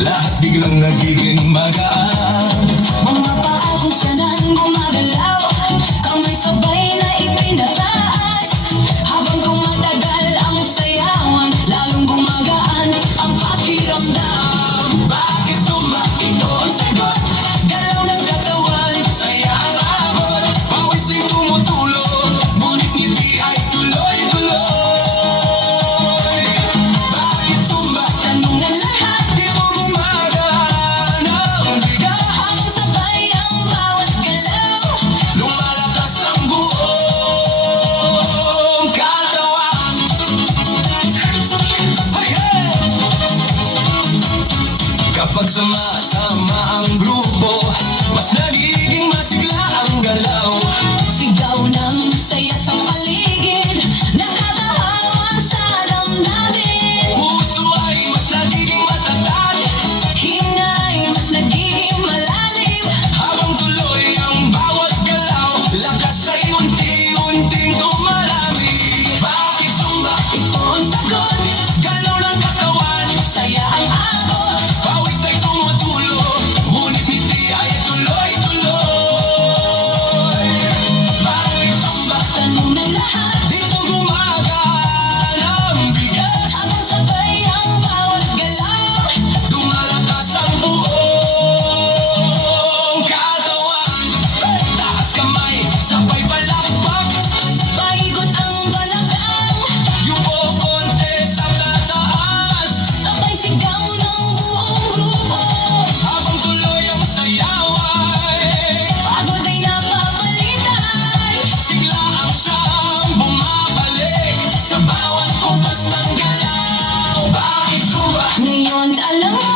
lahat biglang nagiging magaan. Mga paa kung saan gumagalaw, kamay sabay na ipinataas. Habang tumatagal ang sayawan, lalong gumagaan ang pakiramdam. Bakit sumba? Ito ang sagot. Galaw ng katawan, Saya ang abot, pawis ay tumutulog, ngunit ngiti ay tuloy-tuloy. Bakit sumba? tanong ng lahat, Di mo gumagaan ang bigat, habang sabay ang bawat galaw. lumalakas ang buong katawan. Hey, hey! Kapag sama-sama ang grupo, mas nagiging masigla ang galaw. Sigaw ng saya sa paligid, nakatahawa sa damdamin. Puso ay mas nagiging matatag, Hinga ay mas nagiging malalim. habang tuloy ang bawat galaw, lakas ay unti-unting tumarami. Bakit sumba? Ito ang sagot, Galaw ng katawan, saya ang abot. pawis ay tumutulog, ngunit ngiti ay tuloy-tuloy. Bakit sumba? Tanong ng lahat, Di mo gumagaan ang bigat, habang sabay ang bawat galaw. lumalakas ang buong katawan. Taas kamay, sabay palakpak, Paikot ang balakang, yuko konti sa tataas, sabay sigaw ng buong grupo. habang tuloy ang sayaway. Pagod ay napapalitan, Sigla ang siyang bumabalik sa bawat kumpas ng galaw. Bakit sumba? ngayon alam mo